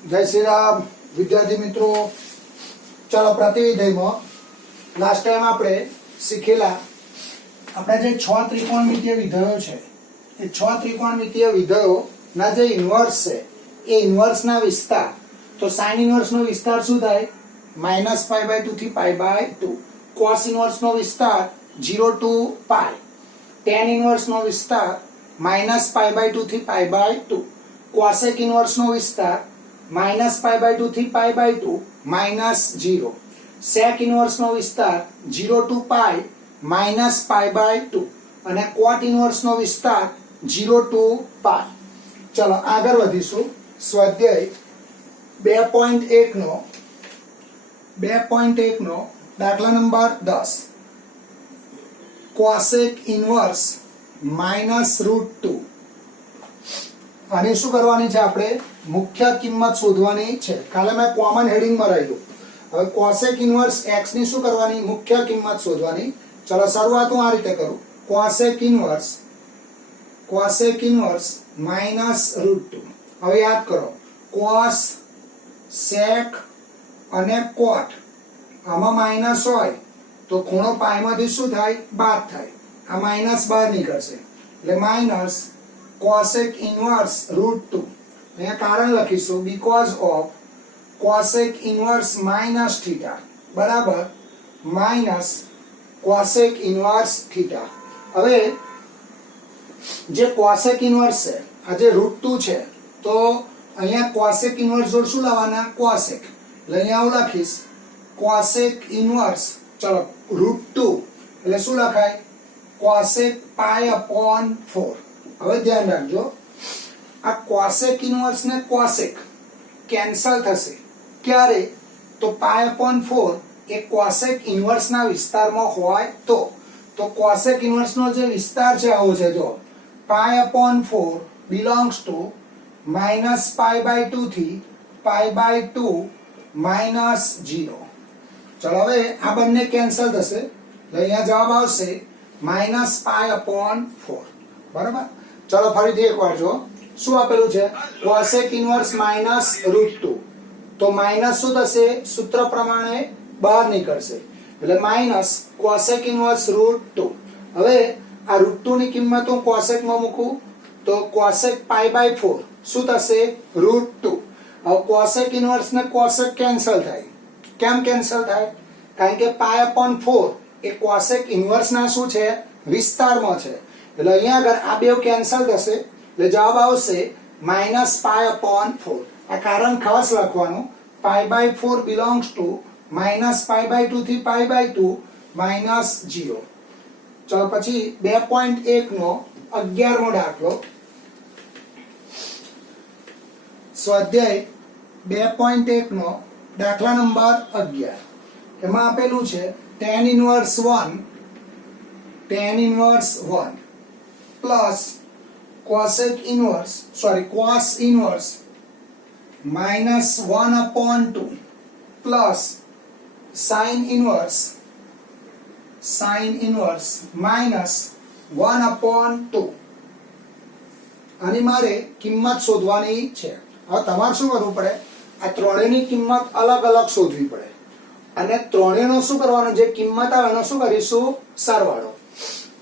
जय श्री राम विद्यार्थी मित्रों। चलो प्रतिविधेय में लास्ट टाइम आपणे शीखेला आपणे जे 6 त्रिकोणमितीय विधेयो छे ए 6 त्रिकोणमितीय विधेयो ना जे इन्वर्स छे ए इन्वर्स ना विस्तार तो sin इन्वर्स नो विस्तार शुं थाय -π/2 થી π/2 cos इन्वर्स नो विस्तार 0 to π tan इन्वर्स नो विस्तार -π/2 થી π/2 cosec इन्वर्स नो विस्तार -π/2 થી π/2 -0 sec इन्वर्स नो विस्तार 0 to π -π/2 અને cot इन्वर्स नो विस्तार 0 to π। चलो आगे वधीशुं। स्वाध्याय 2.1 નો दाखला नंबर 10 cosec इन्वर्स -√2 आने शुं करवानी छे आपणे मुख्य किंमत शोधवानी छे। काले मैं कॉमन हेडिंग में राख्युं। हवे cosec इन्वर्स x ની શું કરવાની મુખ્ય કિંમત શોધવાની। ચલો શરૂઆત હું આ રીતે કરું। cosec इन्वर्स -√2 હવે યાદ કરો cos sec અને cot આમાં માઈનસ હોય તો ખૂણો પાઈ માંથી શું થાય બાદ થાય। આ માઈનસ બહાર નીકળશે એટલે માઈનસ cosec इन्वर्स √2 અહીંયા કારણ લખીશું because of cosec inverse minus theta बराबर माइनस cosec इन्वर्स थीटा। હવે જે cosec इन्वर्स છે આ જે √2 છે તો અહીંયા cosec इन्वर्स જોડ શું લાવવાના cosec એટલે અહીંયા હું લખીશ cosec इन्वर्स चलो √2 એટલે શું લખાય cosec π/4। હવે ધ્યાન રાખજો આ cosec इन्वर्स ને cosec કેન્સલ થશે ક્યારે તો π/4 એ cosec इन्वर्स ના વિસ્તારમાં હોય તો cosec इन्वर्स નો જે વિસ્તાર છે આવો છે જો π/4 belongs to -π/2 થી π/2 -0। चलो હવે આ બંને કેન્સલ થશે એટલે અહીંયા જવાબ આવશે -π/4 બરાબર। चलो ફરીથી એકવાર જો શું આપેલું છે cosec इन्वर्स -√2 તો માઈનસ શું થશે સૂત્ર પ્રમાણે બહાર નીકળશે એટલે માઈનસ cosec इन्वर्स √2। હવે આ √2 ની કિંમત હું cosec માં મૂકું તો cosec π/4 શું થશે √2। હવે cosec इन्वर्स ને cosec કેન્સલ થાય કેમ કેન્સલ થાય કારણ કે π/4 એ cosec इन्वर्स ના શું છે વિસ્તારમાં છે એટલે અહીંયા આગળ આ બે કેન્સલ થશે એટલે જવાબ આવશે -π/4। આ કારણ ખાસ લખવાનું π/4 belongs to -π/2 થી π/2 -0। ચલો પછી 2.1 નો 11મો દાખલો સ્વાધ્યાય 2.1 નો દાખલા નંબર 11 એમાં આપેલું છે tan inverse 1 plus cos inverse -1/2 plus sin inverse -1/2 આની મારે કિંમત શોધવાની છે। હવે તમારે શું કરવું પડે આ ત્રણેયની કિંમત અલગ અલગ શોધવી પડે અને ત્રણેયનો શું કરવાનો જે કિંમત આવે એનો શું કરીશું સરવાળો।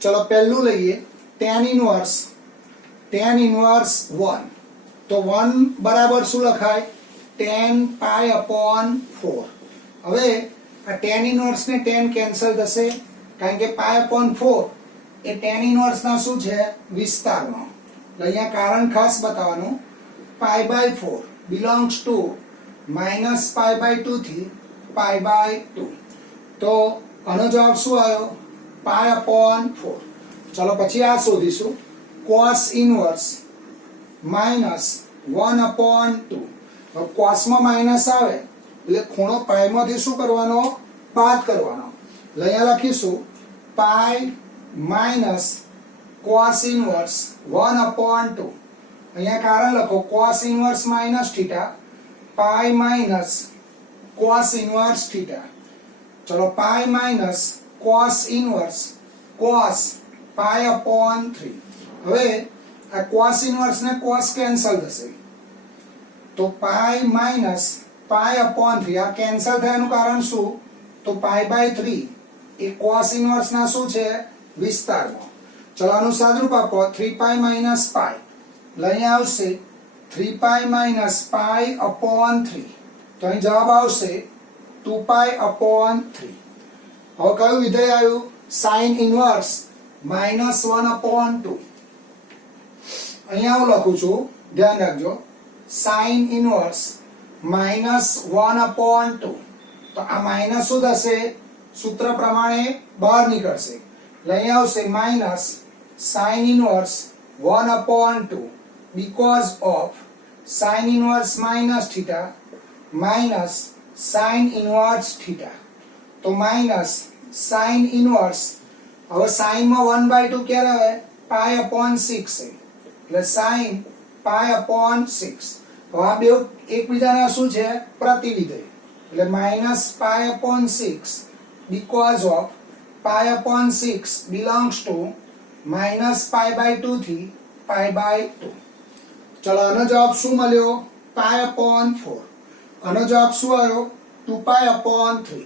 ચલો પહેલું લઈએ tan inverse 1 तो 1 बराबर શું લખાય tan π/4। હવે આ tan इन्वर्स ને tan કેન્સલ થશે કારણ કે π/4 એ tan इन्वर्स ના શું છે વિસ્તારમાં એટલે અહીંયા કારણ ખાસ બતાવવાનું π/4 belongs to -π/2 થી π/2 તો આનો જવાબ શું આવ્યો π/4। ચલો પછી આ શોધીશું cos inverse -1/2। હવે cos માં માઈનસ આવે એટલે ખૂણો પાઈ માંથી શું કરવાનો બાદ કરવાનો એટલે અહીંયા લખીશું પાઈ માઈનસ cos inverse 1/2। અહીંયા કારણ લખો cos inverse minus θ pi minus cos inverse θ। ચલો pi minus cos inverse cos π/3। હવે આ cos inverse ને cos કેન્સલ થશે તો પાઈ માઇનસ પાઈ અપોન 3 આ કેન્સલ થયાનું કારણ શું તો પાઈ બાય 3 એ કોસ ઇનવર્સ ના શું છે વિસ્તારમાં ચલો આનું સાદુરૂપ આપો 3 પાઈ માઇનસ પાઈ એટલે અહીંયા આવશે 3 પાઈ માઇનસ પાઈ અપોન 3 તો અહીં જવાબ આવશે 2 પાઈ અપોન 3 હવે કયું વિધેય આવ્યું સાઇન ઇનવર્સ -1 અપોન 2 અહીંયા હું લખું છું ધ્યાન રાખજો સાઇન ઇનવર્સ -1 અપોન 2 તો આ માઇનસ શું થશે સૂત્ર પ્રમાણે બહાર નીકળશે એટલે અહીંયા આવશે minus sine inverse 1 upon 2 because of sin inverse minus theta minus sin inverse theta તો માઇનસ sin inverse હવે sin માં 1/2 ક્યારે આવે પાઈ અપોન 6 છે એટલે sin પાઈ અપોન 6 તો આ બે એકબીજાના શું છે પ્રતિવિધેય એટલે minus pi upon 6 because of pi upon 6 belongs to minus pi by 2 થી પાઈ બાય 2 ચલો આનો જવાબ શું મળ્યો પાઈ અપોન 4 આનો જવાબ શું આવ્યો 2 પાઈ અપોન 3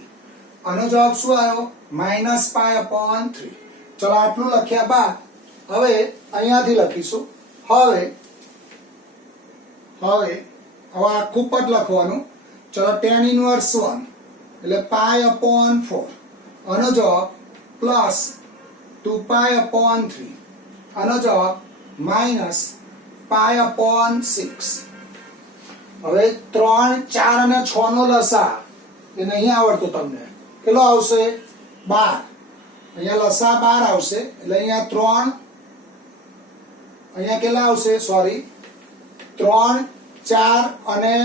આનો જવાબ શું આવ્યો માઇનસ પાઈ અપોન 3 ચલો આટલું લખ્યા બાદ હવે અહીંયાથી લખીશું હવે આખું પદ લખવાનું ચલો tan ઇનવર્સ 1 એટલે પાઈ અપોન 4 આનો જવાબ પ્લસ 2 પાઈ અપોન 3 આનો જવાબ માઇનસ પાઈ અપોન 6 હવે 3 4 અને 6 નો લસા એ નહીં આવડતો તમને કેટલો આવશે 12 અહીંયા લસા 12 આવશે એટલે અહીંયા 3 અહીંયા કેટલા આવશે સોરી 3 4 અને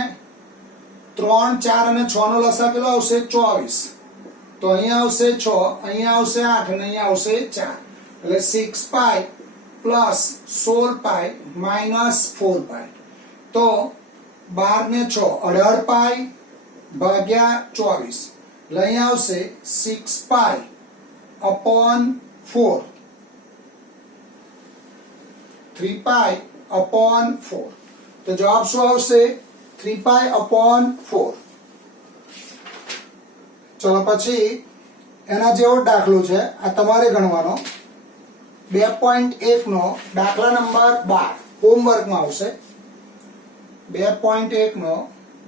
6 નો લસા કેટલો આવશે 24 તો અહીંયા આવશે 6 અહીંયા આવશે 8 અને અહીંયા આવશે 4 એટલે 6 પાઈ પ્લસ 16 પાઈ માઇનસ 4 પાઈ તો 12 ને 6 18 પાઈ ભાગ્યા 24 એટલે અહીંયા આવશે 6 પાઈ અપોન 4 3 પાઈ અપોન 4 તો જવાબ શું આવશે 3 પાઈ અપોન 4 ચલો પછી એના જેવો દાખલો છે આ તમારે ગણવાનો 2.1 નો દાખલા નંબર 12 હોમવર્કમાં આવશે 2.1 નો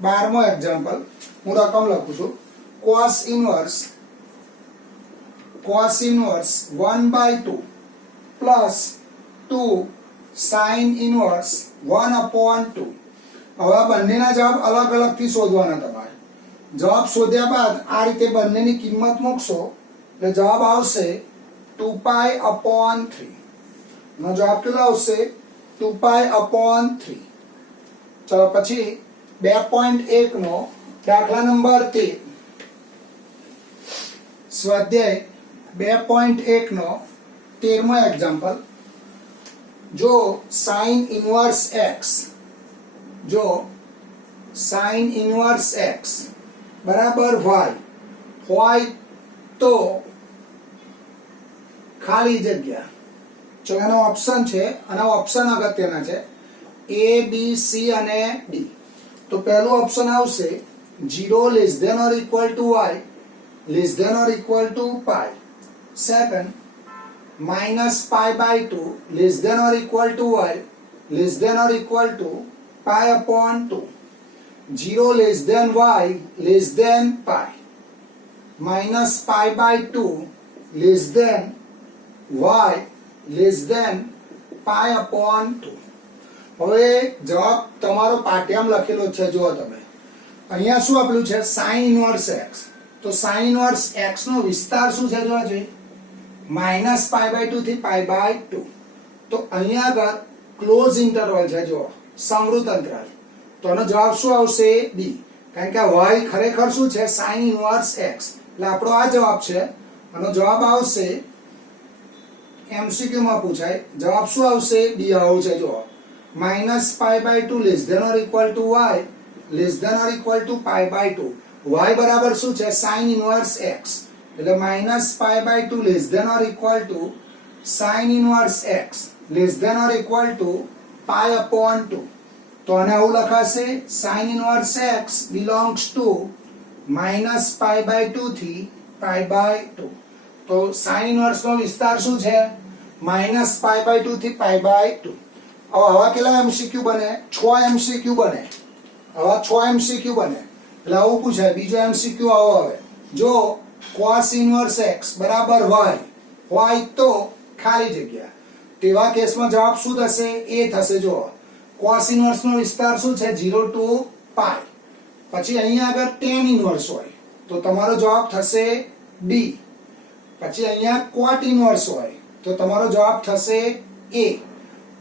12મો એક્ઝામ્પલ હું રકમ લખું છું cos inverse 1/2 plus 2 sin inverse 1/2 હવે બંનેના જવાબ અલગ અલગથી શોધવાના તમારે જવાબ શોધ્યા બાદ આ રીતે બંનેની કિંમત મૂકશો એટલે જવાબ આવશે 2 પાઈ અપોન 3 નો જવાબ કેટલો આવશે 2 પાઈ અપોન 3 ચલો પછી 2.1 નો દાખલા નંબર 13 સ્વાધ્યાય 2.1 નો 13મો એક્ઝામ્પલ જો sin inverse x બરાબર y હોય તો ખાલી જગ્યા જો એનો ઓપ્શન છે અને ઓપ્શન અગત્યના છે a b c અને d તો પહેલું ઓપ્શન આવશે 0 less than or equal to y less than or equal to pi second minus pi by 2 less than or equal to y less than or equal to pi upon 2 0 less than y less than pi minus pi by 2 less than y less than pi upon 2 હવે જવાબ તમારો પાઠ્યામ લખેલો છે જો તમે અહીંયા શું આપેલું છે sin inverse x તો sin inverse x નો વિસ્તાર શું છે જોવા જોઈએ માઇનસ પાઈ બાય 2 થી પાઈ બાય 2 તો અહીંયા આગળ ક્લોઝ ઇન્ટરવલ છે જો સમૃદ્ધ અંતરાલ તો આનો જવાબ શું આવશે બી કારણ કે y ખરેખર શું છે sin inverse x એટલે આપણો આ જવાબ છે આનો જવાબ આવશે MCQ માં પૂછાય જવાબ શું આવશે બી આવો છે જો minus pi by 2 less than or equal to y less than or equal to pi by 2 y બરાબર શું છે sin inverse x એટલે minus pi by 2 less than or equal to sin inverse x less than or equal to pi upon 2 તો આને આવું લખાશે sin inverse x belongs to -π/2 થી π/2. તો sin ઇનવર્સ નો વિસ્તાર શું છે? -π/2 થી π/2. હવે આવા કેટલા MCQ બને? 6 MCQ બને. આવા 6 MCQ બને. એટલે આવું પૂછાય. બીજો MCQ આવો આવે, જો cos ઇનવર્સ x બરાબર હોય તો ખાલી જગ્યા, તેવા કેસમાં જવાબ શું થશે? એ થશે. જો cos ઇનવર્સ નો વિસ્તાર શું છે? 0 to π. પછી અહીંયા આગળ tan ઇનવર્સ હોય તો તમારો જવાબ થશે D. પછી અહીંયા cot ઇનવર્સ હોય તો તમારો જવાબ થશે A.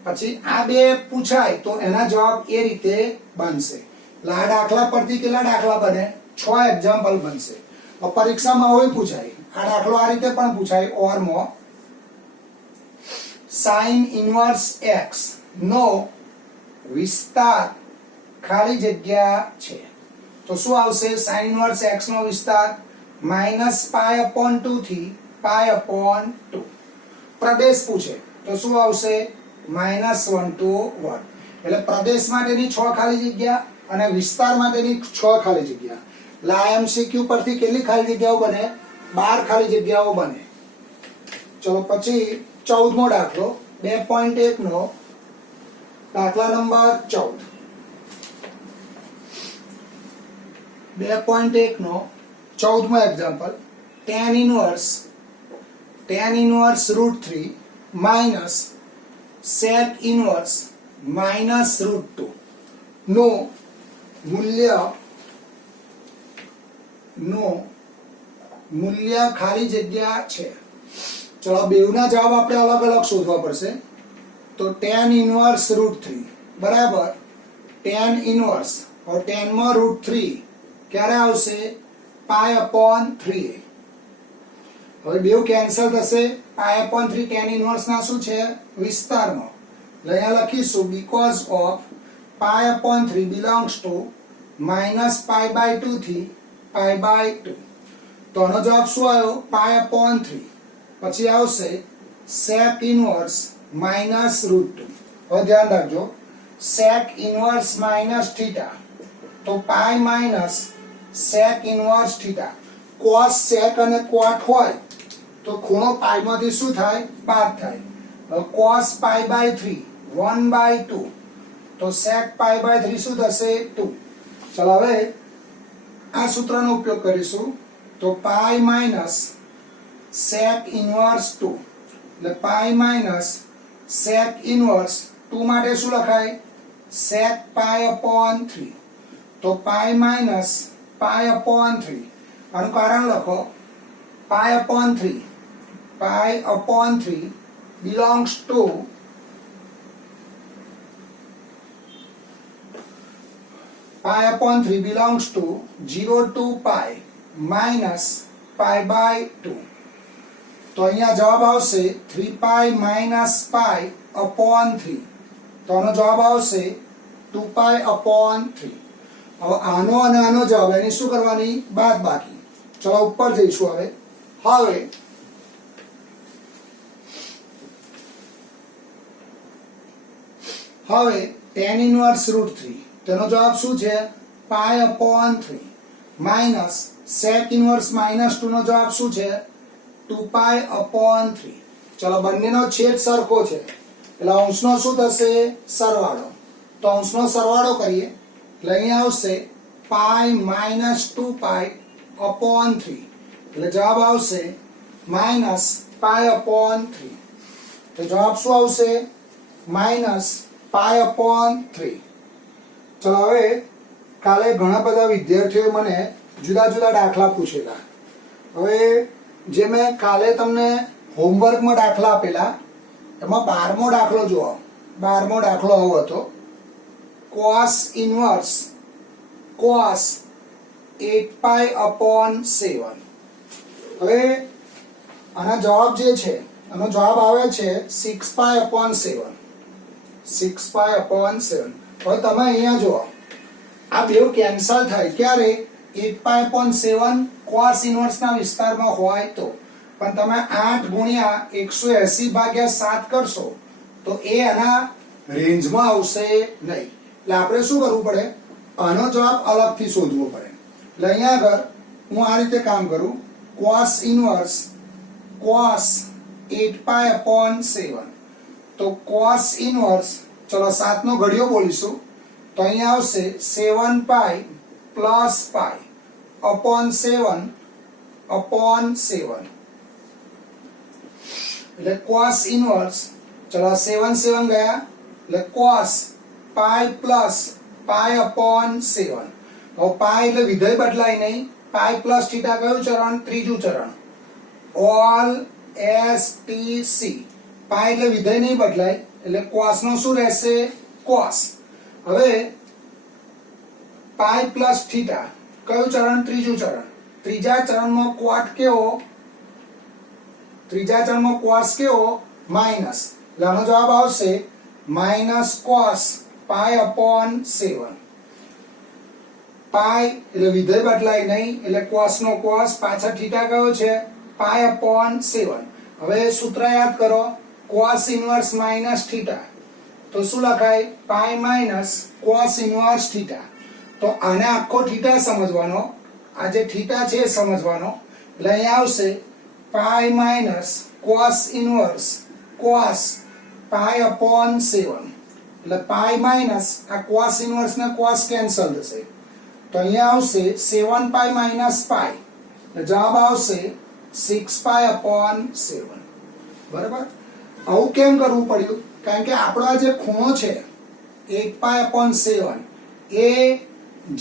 પછી આ બે પૂછાય તો એના જવાબ એ રીતે બનશે. એટલે આ દાખલા પરથી કેટલા દાખલા બને? 6 એક્ઝામ્પલ બનશે. પરીક્ષામાં હોય પૂછાય આ દાખલો, આ રીતે પણ પૂછાય ઓર માં. sin ઇનવર્સ x નો વિસ્તાર ખાલી જગ્યા છે તો શું આવશે? sin ઇનવર્સ x નો વિસ્તાર -π/2 થી π/2. પ્રદેશ પૂછે તો શું આવશે? -1 to 1. એટલે પ્રદેશ માટેની 6 ખાલી જગ્યા અને વિસ્તાર માટેની 6 ખાલી જગ્યા. એટલે આ MCQ પરથી કેટલી ખાલી જગ્યાઓ બને? 12 ખાલી જગ્યાઓ બને. ચલો પછી 14મો દાખલો 2.1 નો દાખલા નંબર 14. 2.1 નો 14મો example, tan inverse √3 minus sec inverse -√2 નો મૂલ્ય ખાલી જગ્યા છે. ચલો બેવના જવાબ આપણે અલગ અલગ શોધવા પડશે. તો tan ઇનવર્સ √3 બરાબર tan ઇનવર્સ और tan માં √3 ક્યારે આવશે? π/3. હવે બેવ કેન્સલ થશે. π/3 tan ઇનવર્સ ના શું છે? વિસ્તારમાં. અહીંયા લખીશું because of π/3 belongs to -π/2 થી π/2. તો આનો જવાબ શું આવ્યો? π/3. પછી આવશે sec ઇનવર્સ -√2. હવે ધ્યાન રાખજો, sec ઇનવર્સ માઇનસ થીટા તો pi minus sec inverse theta. cos sec અને cot હોય તો ખૂણો પાઈ માંથી શું થાય? બાદ થાય. cos π/3 1/2 તો sec π/3 શું થશે? 2. ચલો હવે આ સૂત્રનો ઉપયોગ કરીશું. તો પાઈ માઇનસ sec ઇનવર્સ 2 એટલે પાઈ માઇનસ sec ઇનવર્સ 2 માટે શું લખાય? sec π/3. તો પાઈ માઇનસ π/3. આનું કારણ લખો π/3 belongs to π/3 belongs to 0 to π minus π/2. તો અહીંયા જવાબ આવશે 3π minus π/3. તો આનો જવાબ આવશે 2π/3. હવે આનો અને આનો જવાબ એની શું કરવાની? બાદ બાકી. ચલો ઉપર જઈશું. હવે tan ઇનવર્સ √3 તેનો જવાબ શું છે? π/3 માઇનસ sec ઇનવર્સ -2 નો જવાબ શું છે? 2π/3. ચલો બંનેનો છેદ સરખો છે એટલે અંશનો શું થશે? સરવાળો. તો અંશનો સરવાળો કરીએ એટલે અહીંયા આવશે π -2π/3. એટલે જવાબ આવશે -π/3. તો જવાબ શું આવશે? -π/3. ચલો હવે કાલે ઘણા બધા વિદ્યાર્થીઓએ મને જુદા જુદા દાખલા પૂછેલા. હવે જે મેં કાલે તમને હોમવર્કમાં દાખલા આપેલા એમાં 12મો દાખલો જુઓ. 12મો દાખલો આવો હતો, cos ઇનવર્સ cos 8π/7. હવે આના જવાબ જે છે આનો જવાબ આવે છે 6π/7. 6π/7. હવે તમે અહીંયા જુઓ આ બેવ કેન્સલ થાય ક્યારે? 8π/7 cos ઇનવર્સ ના વિસ્તારમાં હોય તો. પણ તમે 8 ગુણ્યા 180 ભાગ્યા 7 કરશો તો એ આના રેન્જમાં આવશે નહીં. એટલે આપણે શું કરવું પડે, આનો જવાબ અલગથી શોધવો પડે. એટલે અહીંયા આગળ હું આ રીતે કામ કરું, cos ઇનવર્સ cos 8π/7. તો cos ઇનવર્સ, ચલો 7 નો ઘડિયો બોલીશું, તો અહીંયા આવશે 7π + π / 7 એટલે cos ઇનવર્સ, ચલો 7 7 ગયા એટલે cos π + π/7. હવે π એટલે વિધેય બદલાય નહીં, π + θ કયું ચરણ? ત્રીજું ચરણ, ઓલ એસ ટી સી. π એટલે વિધેય નહીં બદલાય એટલે cos નો શું રહેશે? cos. હવે π + θ કયું ચરણ? ત્રીજું ચરણ. ત્રીજા ચરણમાં cot કેવો? ત્રીજા ચરણમાં cos કેવો? માઈનસ. એટલે આનો જવાબ આવશે -cos π/7. π એટલે વિધેય બદલાય નહીં એટલે cos નો cos, પાછળ θ કયો છે? π/7. હવે સૂત્ર યાદ કરો, cos ઇનવર્સ માઈનસ θ, તો શું લખાય? π - cos ઇનવર્સ θ. તો આને આખો θ સમજવાનો, આ જે θ છે એ સમજવાનો. એટલે અહીંયા આવશે π - cos ઇનવર્સ cos π/7. એટલે π માઈનસ આ cos ઇનવર્સ ને cos કેન્સલ થશે, તો અહીંયા આવશે 7π - π. એટલે જવાબ આવશે 6π/7. બરાબર. આવું કેમ કરવું પડ્યું? કારણ કે આપણો આ જે ખૂણો છે 8π/7 એ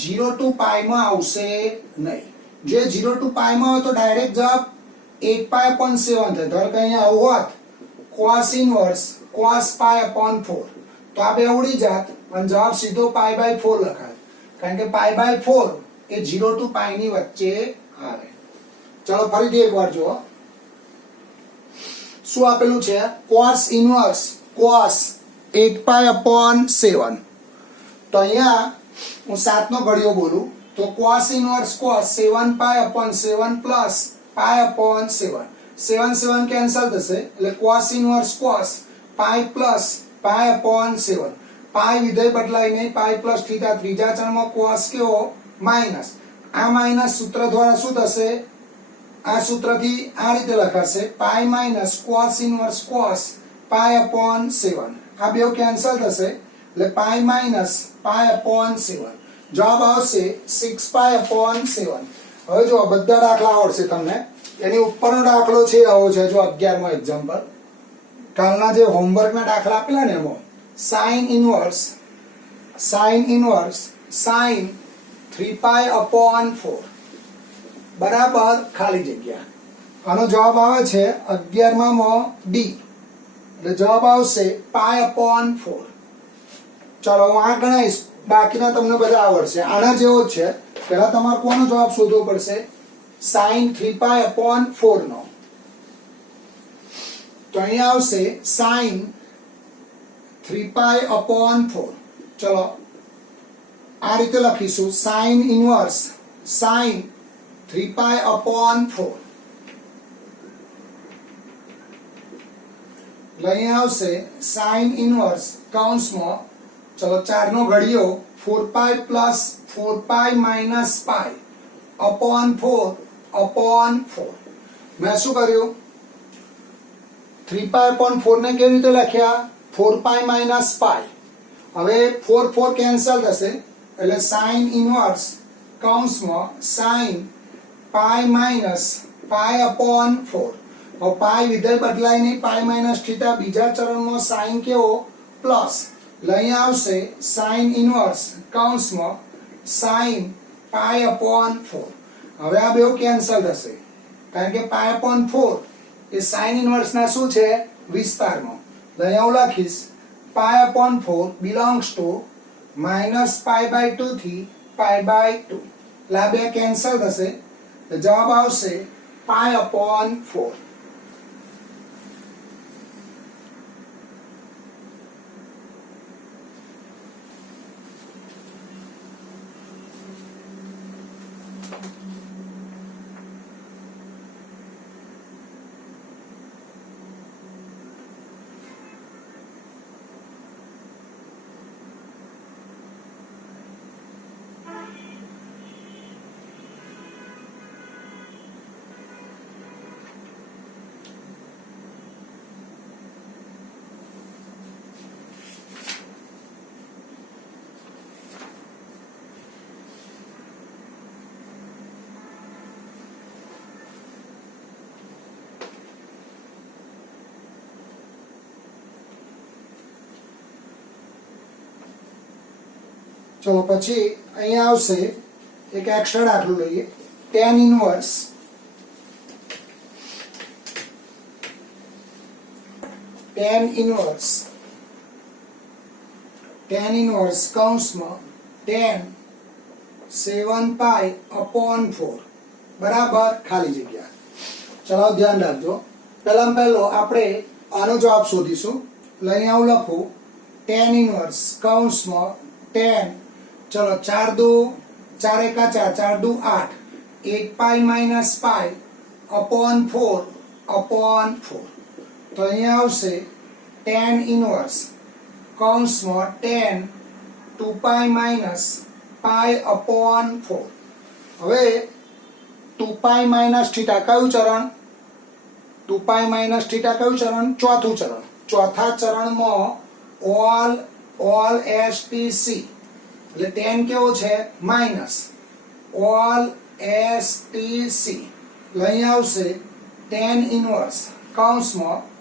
0 to π માં આવશે નહીં. જે 0 to π માં હોય તો ડાયરેક્ટ જવાબ 8π/7 થાય. ધારો કે અહીંયા આવું હોત cos ઇનવર્સ cos π/4, તો આ બે ઉડી જાત અને જવાબ સીધો π/4 લખાય, કારણ કે π/4 એ 0 to π ની વચ્ચે આવે. ચાલો ફરીથી એકવાર જુઓ શું આપેલું છે. cos inverse cos 8π/7. તો અહીંયા હું 7 નો ઘડિયો બોલું તો cos inverse cos 7π/7 plus π/7. 7 7 cancel થશે એટલે cos ઇનવર્સ cos π પ્લસ π/7. π વિધેય બદલાય નહીં, π + θ. ત્રીજા ચરણમાં cos કેવો? માઈનસ. આ માઈનસ સૂત્ર દ્વારા શું થશે? આ સૂત્રથી આ રીતે લખાશે π - cos ઇનવર્સ cos π/7. આ બેવ કેન્સલ થશે એટલે π - π/7. જવાબ આવશે 6π/7. હવે જો બધા દાખલા આવડશે તમને. એની ઉપરનો દાખલો છે આવો છે, જો 11મો એક્ઝામ્પલ, કાલના જે હોમવર્કના દાખલા આપેલા ને એમાં sin ઇનવર્સ sin 3π/4 બરાબર ખાલી જગ્યા. આનો જવાબ આવે છે 11માં ડી. એટલે જવાબ આવશે π/4. ચાલો હું આ ગણાઈશ, બાકીના તમને બધા આવડશે. આના જેવો જ છે. પહેલા તમારે કોનો જવાબ શોધવો પડશે? sin 3π/4 નો. તો અહીંયા આવશે sin 3π/4. ચલો આ રીતે લખીશું, sin ઇનવર્સ sin 3π/4. અહીંયા આવશે sin ઇનવર્સ કૌંસમાં, ચલો 4 નો ઘડિયો 4π + 4π - π /4. મેં શું કર્યું? 3π/4 ને કેવી રીતે લખ્યા? 4π - π. હવે 4 4 કેન્સલ થશે એટલે sin ઇનવર્સ કૌંસમાં sin π - π/4. હવે π વિધેય બદલાય નહીં, π - θ. બીજા ચરણમાં sin કેવો? પ્લસ. એટલે અહીંયા આવશે sin ઇનવર્સ કૌંસમાં sin π/4. હવે આ બેવ કેન્સલ થશે કારણ કે π/4 એ sin ઇનવર્સ ના શું છે? વિસ્તારમાં. એટલે અહીંયા હું લખીશ π/4 belongs to -π/2 થી π/2. એટલે આ બે કેન્સલ થશે એટલે જવાબ આવશે π/4. ચલો પછી અહીંયા આવશે એક એક્સ્ટ્રા દાખલો લઈએ tan ઇનવર્સ કૌંસમાં tan 7π/4 બરાબર ખાલી જગ્યા. ચલો ધ્યાન રાખજો. પહેલામાં પહેલો આપણે આનો જવાબ શોધીશું. લઈને આવું લખું tan ઇનવર્સ કૌંસમાં tan, ચલો 4 2 4 એકા 4 4 2 8 8π-π/4 તો અહીંયા આવશે tan ઇનવર્સ કૌંસમાં tan 2π-π/4. હવે 2π - θ કયું ચરણ? 2π - θ કયું ચરણ? ચોથું ચરણ. ચોથા ચરણમાં all STC એટલે tan કેવો છે? Minus all STC. લઈ આવશે tan ઇનવર્સ કૌંસમાં